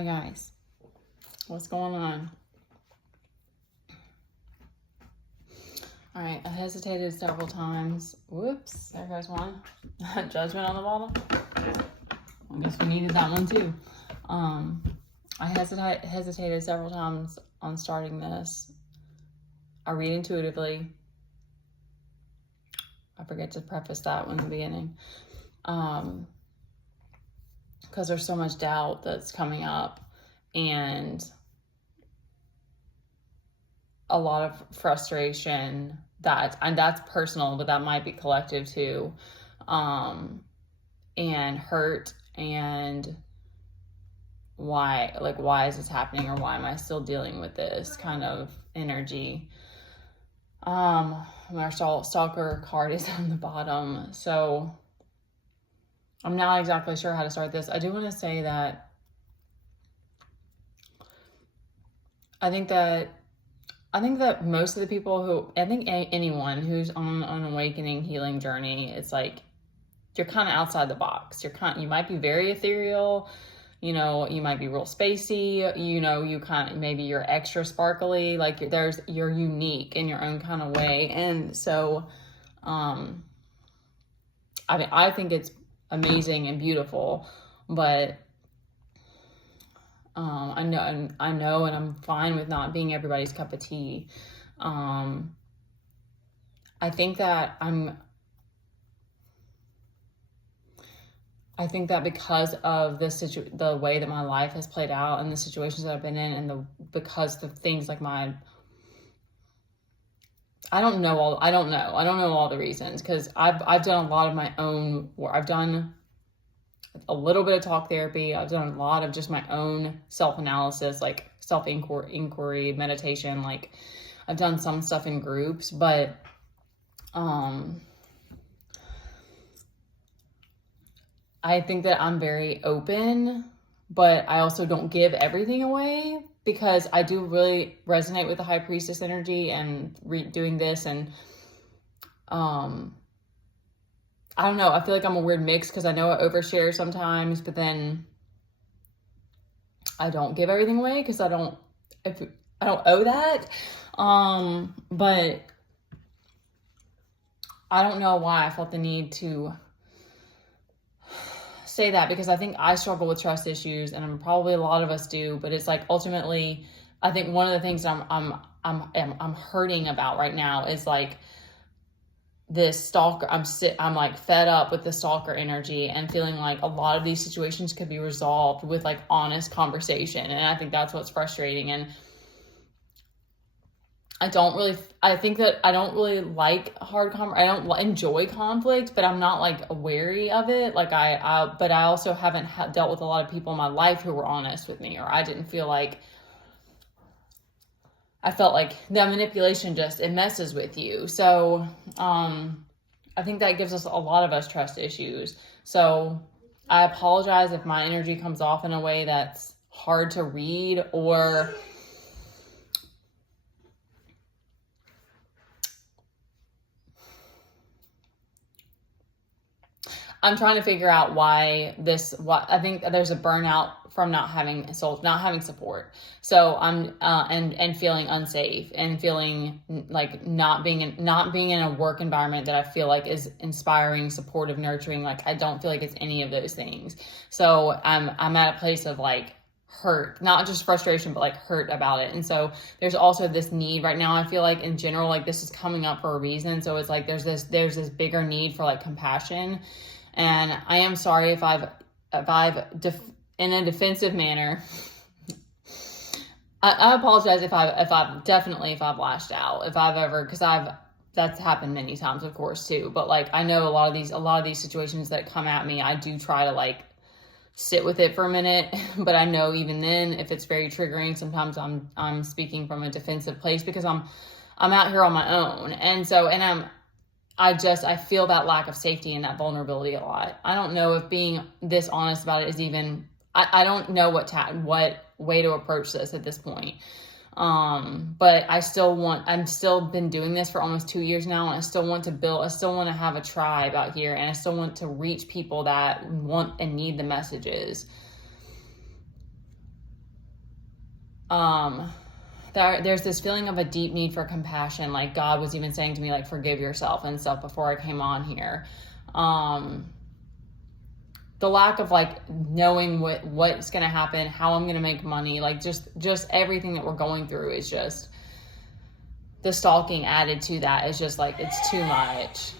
Hey guys, what's going on? All right, I hesitated several times. Whoops, there goes one. Judgment on the bottom. I guess we needed that one too. I hesitated several times on starting this. I read intuitively. I forget to preface that in the beginning. Because there's so much doubt that's coming up and a lot of frustration and that's personal, but that might be collective too. And hurt and why is this happening, or why am I still dealing with this kind of energy? Our stalker card is on the bottom, so I'm not exactly sure how to start this. I do want to say that I think that most of the people anyone who's on an awakening healing journey, it's like you're kind of outside the box. You might be very ethereal, you might be real spacey, maybe you're extra sparkly, like you're unique in your own kind of way. And so, I think it's amazing and beautiful, but I know, and I'm fine with not being everybody's cup of tea. I think that because of the way that my life has played out and the situations that I've been in, and because of things like I don't know all the reasons, because I've done a lot of my own work. I've done a little bit of talk therapy. I've done a lot of just my own self-analysis, like self-inquiry, meditation. Like I've done some stuff in groups, but I think that I'm very open, but I also don't give everything away, because I do really resonate with the high priestess energy and doing this. And I don't know. I feel like I'm a weird mix, because I know I overshare sometimes, but then I don't give everything away because I don't owe that. But I don't know why I felt the need to say that, because I think I struggle with trust issues, and probably a lot of us do. But it's like, ultimately, I think one of the things that I'm hurting about right now is like this stalker. I'm like fed up with the stalker energy, and feeling like a lot of these situations could be resolved with like honest conversation. And I think that's what's frustrating. And I don't really like I don't enjoy conflict, but I'm not like wary of it. Like but I also haven't dealt with a lot of people in my life who were honest with me, or I didn't feel like, I felt like that manipulation it messes with you. So, I think that gives a lot of us trust issues. So I apologize if my energy comes off in a way that's hard to read, or I'm trying to figure out why I think there's a burnout from not having support. So I'm, and feeling unsafe, and feeling like not being in a work environment that I feel like is inspiring, supportive, nurturing. Like I don't feel like it's any of those things. So I'm at a place of like hurt, not just frustration, but like hurt about it. And so there's also this need right now. I feel like in general, like this is coming up for a reason. So it's like, there's this bigger need for like compassion. And I am sorry if I've in a defensive manner. I apologize if I've lashed out, if I've ever, because that's happened many times, of course, too. But like, I know a lot of these situations that come at me, I do try to like sit with it for a minute. But I know even then, if it's very triggering, sometimes I'm speaking from a defensive place, because I'm out here on my own. And so, I feel that lack of safety and that vulnerability a lot. I don't know if being this honest about it is even, I don't know what way to approach this at this point. But I'm still been doing this for almost 2 years now, and I still want to have a tribe out here, and I still want to reach people that want and need the messages. there's this feeling of a deep need for compassion. Like God was even saying to me, like, forgive yourself and stuff before I came on here. The lack of like knowing what's going to happen, how I'm going to make money, like just everything that we're going through is just, the stalking added to that is just like, it's too much.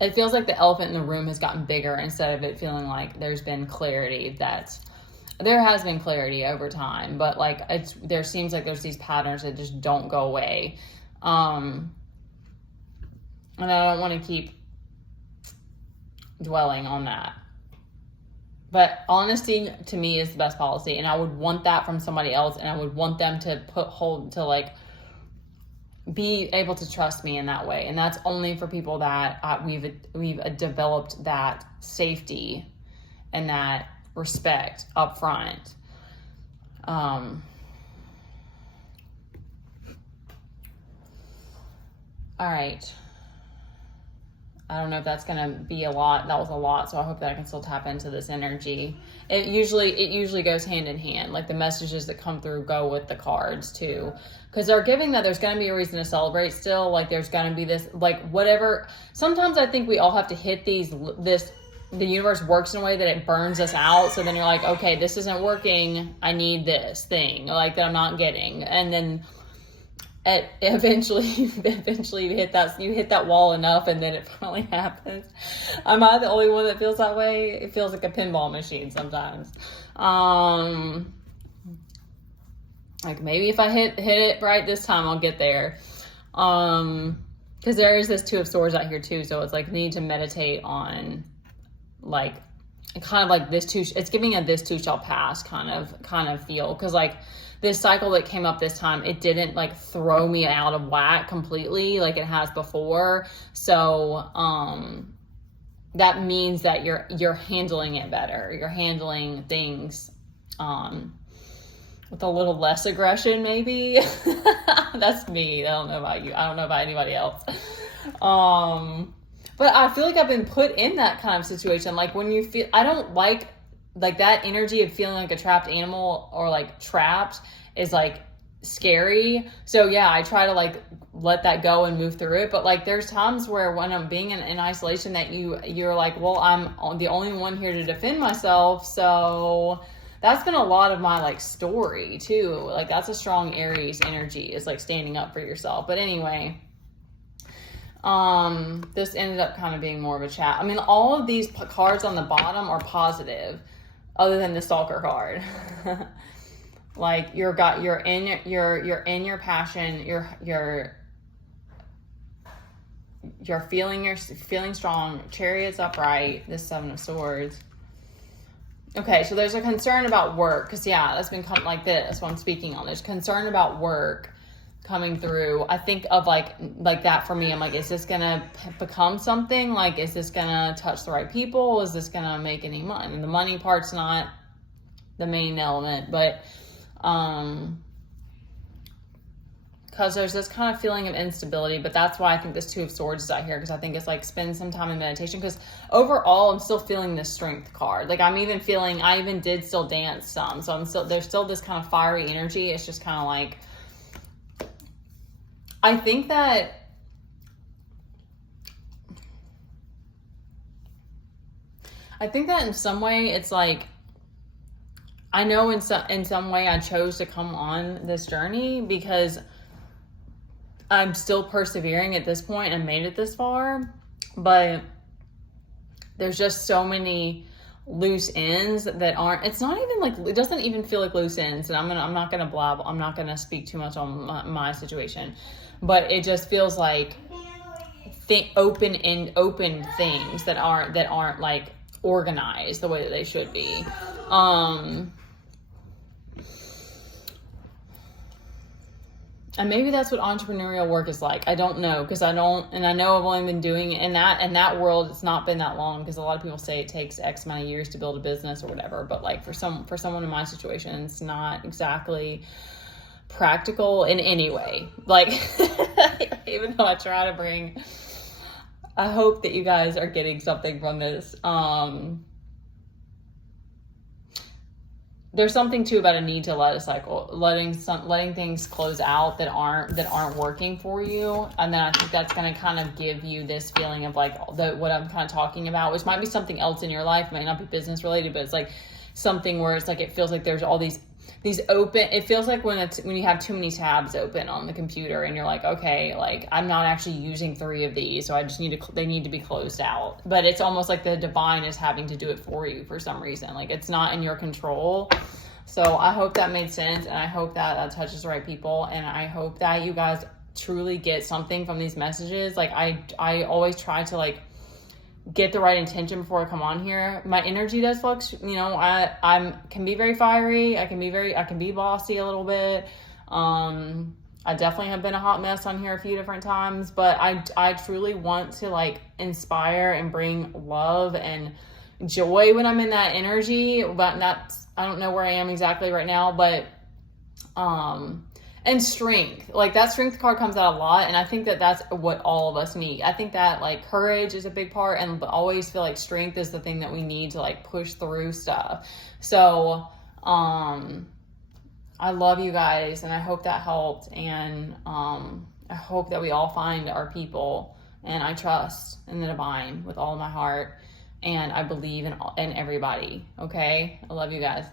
It feels like the elephant in the room has gotten bigger instead of it feeling like there's been clarity. There has been clarity over time, but like there seems like there's these patterns that just don't go away. And I don't want to keep dwelling on that. But honesty to me is the best policy, and I would want that from somebody else, and I would want them to like be able to trust me in that way. And that's only for people that we've developed that safety and that respect up front. All right. I don't know if that's going to be a lot. That was a lot. So I hope that I can still tap into this energy. It usually goes hand in hand. Like the messages that come through go with the cards too. Because they're giving that there's going to be a reason to celebrate still. Like there's going to be this, like whatever. Sometimes I think we all have to hit the universe works in a way that it burns us out. So then you're like, okay, this isn't working. I need this thing like that I'm not getting. And then eventually you hit that wall enough, and then it finally happens. Am I the only one that feels that way? It feels like a pinball machine sometimes. Like maybe if I hit it right this time, I'll get there. Because there is this Two of Swords out here too, so it's like need to meditate on like kind of like this too. It's giving a this too shall pass kind of feel, because like this cycle that came up this time, it didn't like throw me out of whack completely like it has before. So that means that you're handling it better. You're handling things with a little less aggression, maybe. That's me. I don't know about you. I don't know about anybody else. But I feel like I've been put in that kind of situation. Like when you feel, I don't like that energy of feeling like a trapped animal or like trapped is like scary. So yeah, I try to like let that go and move through it. But like there's times where when I'm being in isolation that you're like, well, I'm the only one here to defend myself. So that's been a lot of my like story too. Like that's a strong Aries energy, is like standing up for yourself. But anyway, this ended up kind of being more of a chat. I mean, all of these cards on the bottom are positive, other than the Stalker card. Like you're in your passion. You're feeling strong. Chariot's upright. The Seven of Swords. Okay, so there's a concern about work, because yeah, that's been like this. What I'm speaking on. There's concern about work coming through. I think of like that for me. I'm like, is this gonna become something? Like, is this gonna touch the right people? Is this gonna make any money? And the money part's not the main element, but because there's this kind of feeling of instability. But that's why I think this Two of Swords is out here, because I think it's like spend some time in meditation, because overall I'm still feeling this Strength card. Like I even did still dance some, so there's still this kind of fiery energy. It's just kind of like, I think that in some way it's like, I know in some way I chose to come on this journey because I'm still persevering at this point and made it this far, but there's just so many loose ends that aren't, it's not even like, it doesn't even feel like loose ends. And I'm not going to speak too much on my situation, but it just feels like open things that aren't like organized the way that they should be. And maybe that's what entrepreneurial work is like. I don't know, because I know I've only been doing it in that world. It's not been that long, because a lot of people say it takes X amount of years to build a business or whatever. But like for someone in my situation, it's not exactly practical in any way. Like even though I try to bring I hope that you guys are getting something from this. There's something too about a need to let a cycle, letting things close out that aren't working for you, and then I think that's going to kind of give you this feeling of like what I'm kind of talking about, which might be something else in your life, might not be business related, but it's like something where it's like it feels like there's all these open. It feels like when you have too many tabs open on the computer, and you're like, okay, like I'm not actually using 3 of these, so I just they need to be closed out. But it's almost like the divine is having to do it for you for some reason. Like it's not in your control. So I hope that made sense, and I hope that touches the right people, and I hope that you guys truly get something from these messages. Like I always try to like get the right intention before I come on here. My energy does fluctuate. You know, I can be very fiery. I can be bossy a little bit. I definitely have been a hot mess on here a few different times, but I truly want to like inspire and bring love and joy when I'm in that energy. But I don't know where I am exactly right now, but and strength, like that strength card comes out a lot, and I think that that's what all of us need. I think that like courage is a big part, and always feel like strength is the thing that we need to like push through stuff. So I love you guys, and I hope that helped, and I hope that we all find our people, and I trust in the divine with all of my heart, and I believe in everybody. Okay, I love you guys.